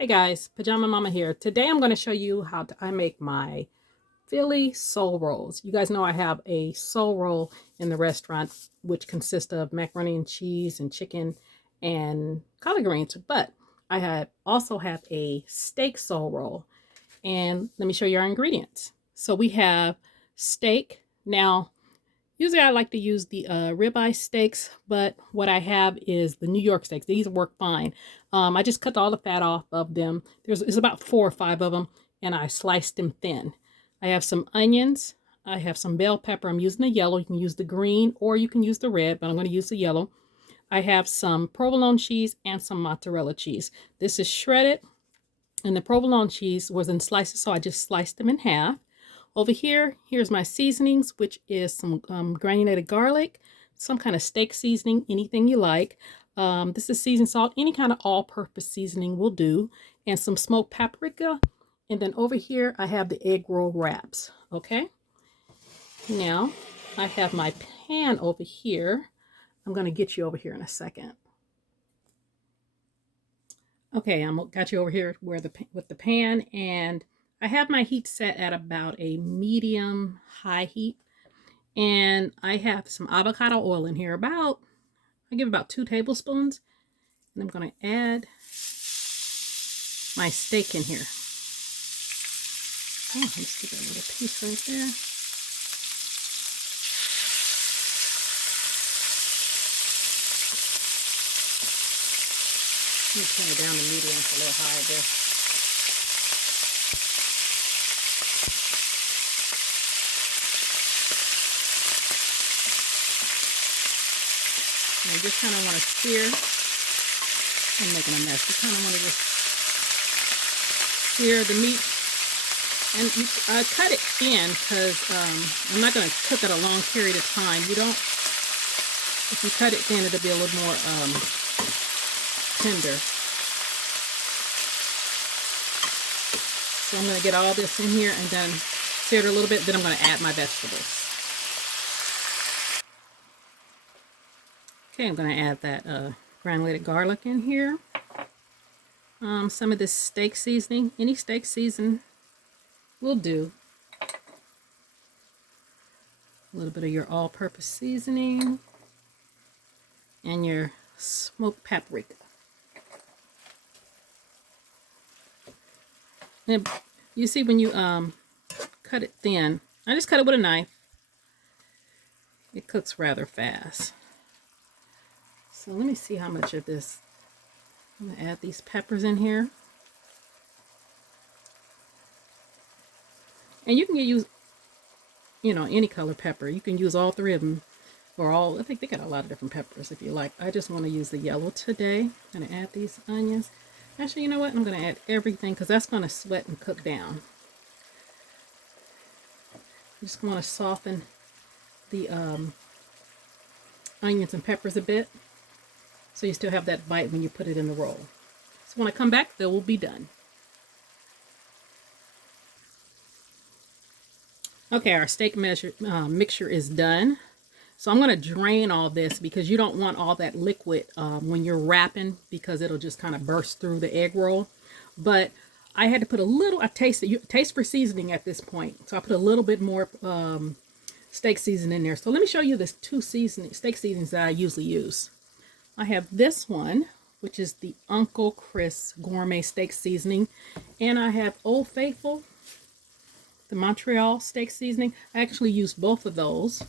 Hey guys, Pajama Mama here. Today I'm going to show you how I make my Philly soul rolls. You guys know I have a soul roll in the restaurant which consists of macaroni and cheese and chicken and collard greens, but also have a steak soul roll. And let me show you our ingredients. So we have steak. Now, usually I like to use the ribeye steaks, but what I have is the New York steaks. These work fine. I just cut all the fat off of them. There's about 4 or 5 of them, and I sliced them thin. I have some onions. I have some bell pepper. I'm using the yellow. You can use the green or you can use the red, but I'm going to use the yellow. I have some provolone cheese and some mozzarella cheese. This is shredded, and the provolone cheese was in slices, so I just sliced them in half. Over here, here's my seasonings, which is some granulated garlic, some kind of steak seasoning, anything you like. This is seasoned salt, any kind of all-purpose seasoning will do, and some smoked paprika. And then over here, I have the egg roll wraps, okay? Now, I have my pan over here. I'm going to get you over here in a second. Okay, got you over here with the pan, and I have my heat set at about a medium high heat, and I have some avocado oil in here. I give about 2 tablespoons, and I'm going to add my steak in here. Oh, let's get that little piece right there. Let me turn it down to medium. It's a little high there. And I just kind of want to sear. I'm making a mess. You kind of want to just sear the meat. And you cut it thin because I'm not going to cook it a long period of time. If you cut it thin, it'll be a little more tender. So I'm going to get all this in here and then sear it a little bit. Then I'm going to add my vegetables. Okay, I'm going to add that granulated garlic in here. Some of this steak seasoning. Any steak season will do. A little bit of your all-purpose seasoning and your smoked paprika. And you see when you cut it thin, I just cut it with a knife. It cooks rather fast. So let me see how much of this. I'm going to add these peppers in here. And you can use, any color pepper. You can use all 3 of them, or all. I think they got a lot of different peppers if you like. I just want to use the yellow today. I'm going to add these onions. Actually, you know what? I'm going to add everything because that's going to sweat and cook down. You just want to soften the onions and peppers a bit so you still have that bite when you put it in the roll. So when I come back, they will be done. Okay, our steak mixture is done. So I'm going to drain all this because you don't want all that liquid when you're wrapping because it'll just kind of burst through the egg roll. But I had to put a little, taste for seasoning at this point. So I put a little bit more steak seasoning in there. So let me show you the 2 steak seasonings that I usually use. I have this one, which is the Uncle Chris Gourmet Steak Seasoning. And I have Old Faithful, the Montreal Steak Seasoning. I actually use both of those.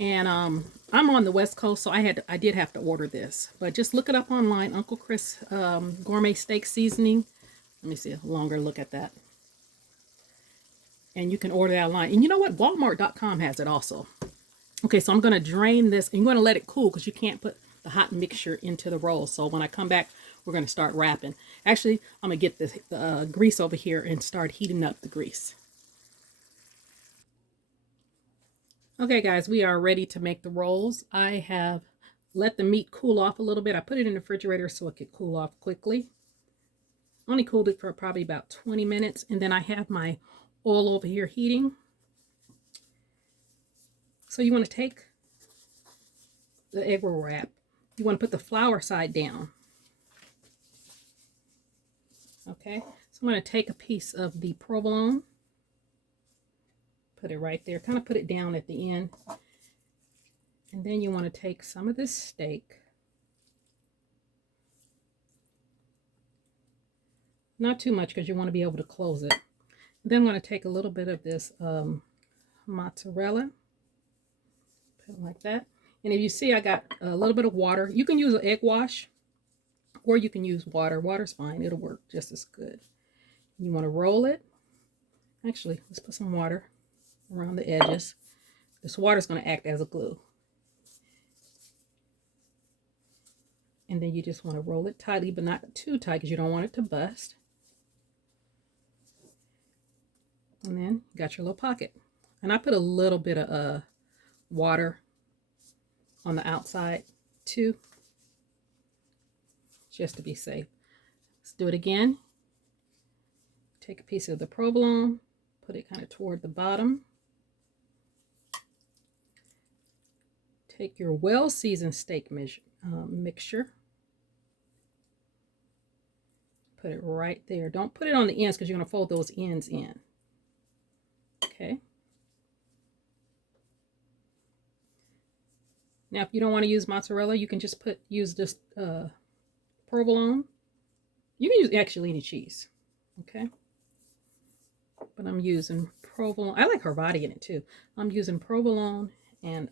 And I'm on the West Coast, so I did have to order this. But just look it up online, Uncle Chris Gourmet Steak Seasoning. Let me see a longer look at that. And you can order that online. And you know what? Walmart.com has it also. Okay, so I'm going to drain this. And you're going to let it cool because you can't put the hot mixture into the roll. So when I come back, we're going to start wrapping. Actually, I'm going to get the grease over here and start heating up the grease. Okay guys, we are ready to make the rolls. I have let the meat cool off a little bit. I put it in the refrigerator so it could cool off quickly. Only cooled it for probably about 20 minutes. And then I have my oil over here heating. So you want to take the egg roll wrap. You want to put the flour side down. Okay, so I'm going to take a piece of the provolone, put it right there, kind of put it down at the end. And then you want to take some of this steak. Not too much because you want to be able to close it. And then I'm going to take a little bit of this mozzarella. Put it like that. And if you see, I got a little bit of water. You can use an egg wash or you can use water. Water's fine. It'll work just as good. You want to roll it. Actually, let's put some water around the edges. This water is going to act as a glue. And then you just want to roll it tightly, but not too tight because you don't want it to bust. And then you got your little pocket. And I put a little bit of water on the outside too, just to be safe. Let's do it again. Take a piece of the provolone, put it kind of toward the bottom. Take your well-seasoned steak mixture. Put it right there. Don't put it on the ends because you're going to fold those ends in. Okay. Now, if you don't want to use mozzarella, you can just use this provolone. You can use actually any cheese. Okay. But I'm using provolone. I like Havarti in it too. I'm using provolone and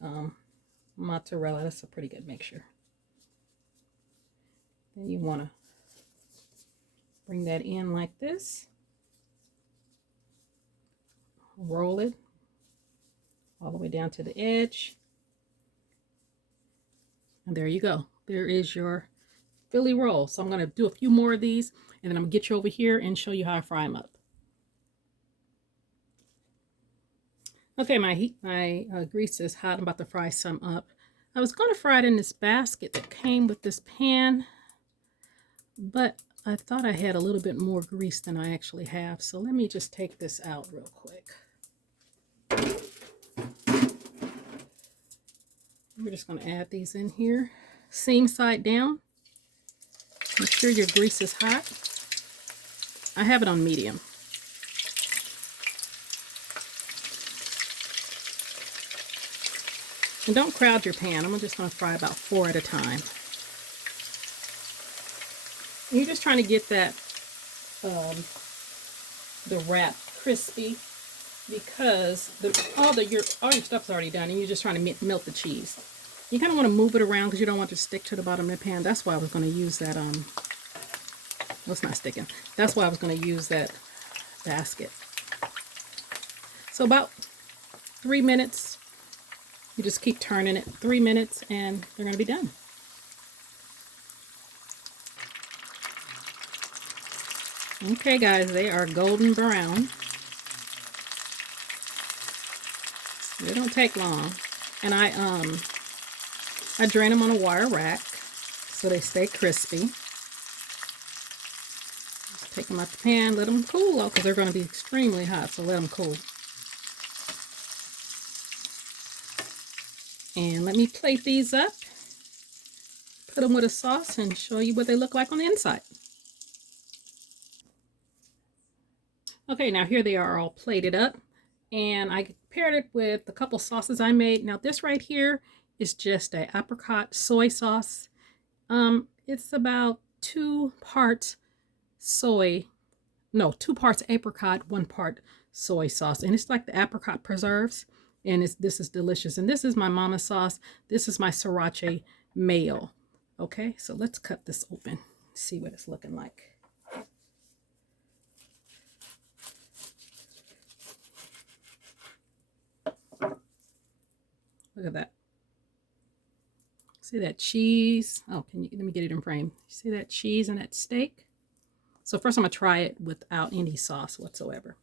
mozzarella. That's a pretty good mixture. Then you want to bring that in like this. Roll it all the way down to the edge. And there you go. There is your Philly roll. So I'm going to do a few more of these and then I'm going to get you over here and show you how I fry them up. Okay, my grease is hot. I'm about to fry some up. I was going to fry it in this basket that came with this pan, but I thought I had a little bit more grease than I actually have. So let me just take this out real quick. We're just going to add these in here. Seam side down. Make sure your grease is hot. I have it on medium. And don't crowd your pan. I'm just going to fry about 4 at a time. And you're just trying to get that the wrap crispy because all your stuff's already done and you're just trying to melt the cheese. You kind of want to move it around because you don't want it to stick to the bottom of the pan. That's why I was going to use that well, it's not sticking. That's why I was going to use that basket. So about 3 minutes. You just keep turning it 3 minutes and they're going to be done. Okay guys, they are golden brown. They don't take long. And I drain them on a wire rack so they stay crispy. Just take them out the pan, let them cool because they're going to be extremely hot, so let them cool. And let me plate these up, put them with a sauce, and show you what they look like on the inside. Okay, now here they are all plated up. And I paired it with a couple sauces I made. Now this right here is just a apricot soy sauce. It's about 2 parts apricot, 1 part soy sauce. And it's like the apricot preserves. And this is delicious. And this is my mama's sauce. This is my sriracha mayo. Okay, so let's cut this open. See what it's looking like. Look at that. See that cheese? Oh, let me get it in frame. See that cheese and that steak? So first I'm going to try it without any sauce whatsoever.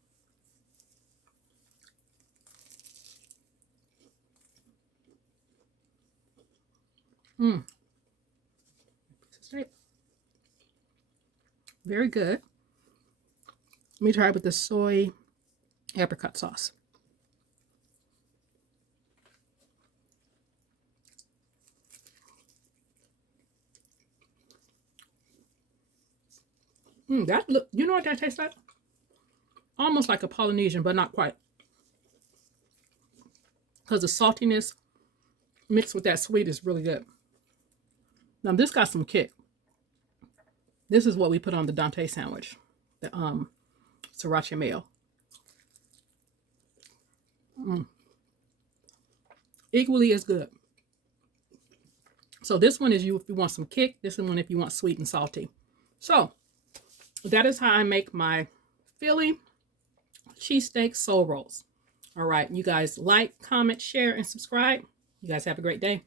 Steak. Very good. Let me try it with the soy apricot sauce. That look, you know what that tastes like? Almost like a Polynesian, but not quite. Because the saltiness mixed with that sweet is really good. Now this got some kick. This is what we put on the Dante sandwich, the sriracha mayo. Equally as good. So this one is you if you want some kick. This one if you want sweet and salty. So that is how I make my Philly cheesesteak soul rolls. All right, you guys like, comment, share, and subscribe. You guys have a great day.